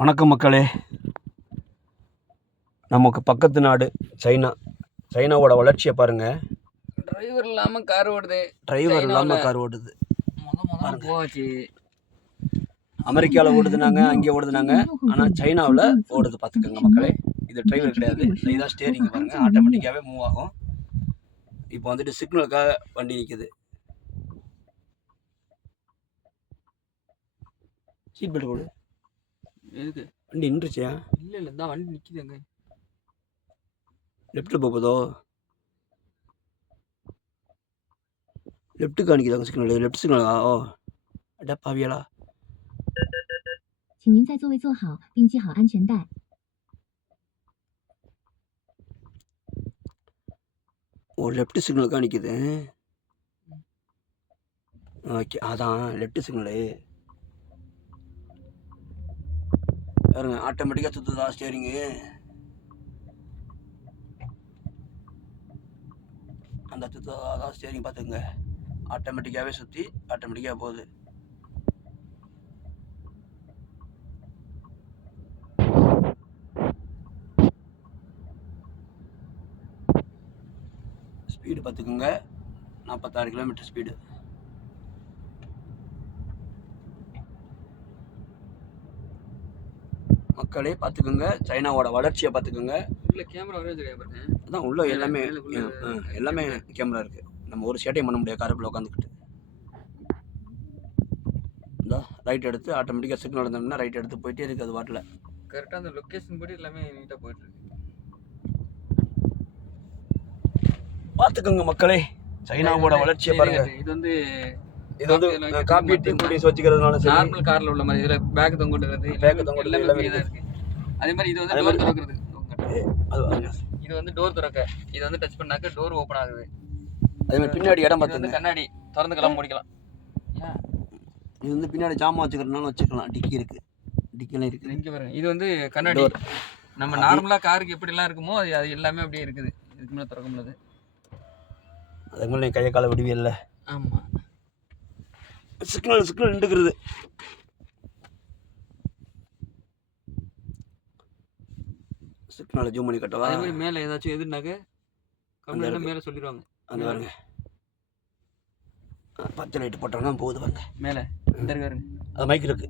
வணக்கம் மக்களே. நமக்கு பக்கத்து நாடு சைனாவோட வளர்ச்சியை பாருங்கள். டிரைவர் இல்லாமல் கார் ஓடுது. போச்சு. அமெரிக்காவில் ஓடுதுனாங்க, அங்கே ஓடுதுனாங்க. ஆனால் சைனாவில் ஓடுது பார்த்துக்கோங்க மக்களே. இது டிரைவர் கிடையாது, இதான் ஸ்டேரிங் பாருங்கள், ஆட்டோமேட்டிக்காகவே மூவ் ஆகும். இப்போ வந்துட்டு சிக்னலுக்காக வண்டி நிற்குது. சீட் பெல்ட் போடு. எதுக்கு வண்டி நின்றுச்சியா? இல்லை இந்த வண்டி நிற்கிது. அங்கே லெஃப்ட்டில் போகுதோ? லெஃப்ட்டு காணிக்குதாங்க சிக்னல். லெஃப்ட் சிக்னலா? ஓ அட பாவியலா.请您在座位坐好，并系好安全带。ஓ லெஃப்ட் சிக்னல் காணிக்குது. ஓகே, அதான் லெஃப்ட் சிக்னலு. பாருங்க, ஆட்டோமேட்டிக்காக சுற்றுதா ஸ்டேரிங்கு. அந்த சுற்றுதான் ஸ்டேரிங் பார்த்துக்குங்க. ஆட்டோமேட்டிக்காகவே சுற்றி ஆட்டோமேட்டிக்காக போகுது. ஸ்பீடு பார்த்துக்குங்க, 46 கிலோமீட்டர் ஸ்பீடு. மக்களே பார்த்துக்கோங்க, சைனாவோட வளர்ச்சியை பார்த்துக்கோங்க. உள்ள கேமரா பாருங்க. அதான் உள்ள எல்லாமே கேமரா இருக்குது. நம்ம ஒரு சேட்டையும் பண்ண முடியாது காருக்குள்ளே உட்காந்துக்கிட்டு. இந்த ரைட் எடுத்து ஆட்டோமேட்டிக்காக சிக்னல் இருந்தோம்னா ரைட் எடுத்து போயிட்டே இருக்குது. அது வாட்டில் கரெக்டாக அந்த லொக்கேஷன் படி எல்லாமே நீட்டாக போயிட்டுருக்கு. பார்த்துக்கோங்க மக்களே, சைனாவோட வளர்ச்சியை பாருங்க. இது வந்து காபி டீ குடிச்சு வச்சுக்கிறதுனால நார்மல் கார்ல உள்ள மாதிரி இதுல பேக் தொங்குறது எல்லாமே இருக்கு. அதே மாதிரி இது வந்து டோர் திறக்கிறது. இது வந்து டோர் திறக்க, இது வந்து டச் பண்ணாக்க டோர் ஓபன் ஆகுது. அதே மாதிரி பின்னாடி இடம் பார்த்து கண்ணாடி திறந்துக்கலாம், முடிக்கலாம். இது வந்து பின்னாடி ஜாமான் வச்சுக்கிறதுனால வச்சுக்கலாம். டிக்கி இருக்கு, டிக்கிலாம் இருக்கு. இங்க பாருங்க, இது வந்து கண்ணாடி. நம்ம நார்மலா காருக்கு எப்படி எல்லாம் இருக்குமோ அது எல்லாமே அப்படியே இருக்குது. இதுக்கு மேல திறக்க முடியாது. அதே மாதிரி கையை காலை விடுவியல்ல. ஆமா, சிக்னல் நின்றுக்கிறது. சிக்னலை ஜூம் பண்ணி கட்டவா? அதே மாதிரி மேலே ஏதாச்சும் எதுனாக்க கம்ப்ளைண்ட் மேலே சொல்லிடுவாங்க. அந்த பாருங்க, பச்சை லைட்டு போட்டோம்னா போகுது பாருங்க. மேலே இந்த இருக்காருங்க, அது மைக் இருக்கு.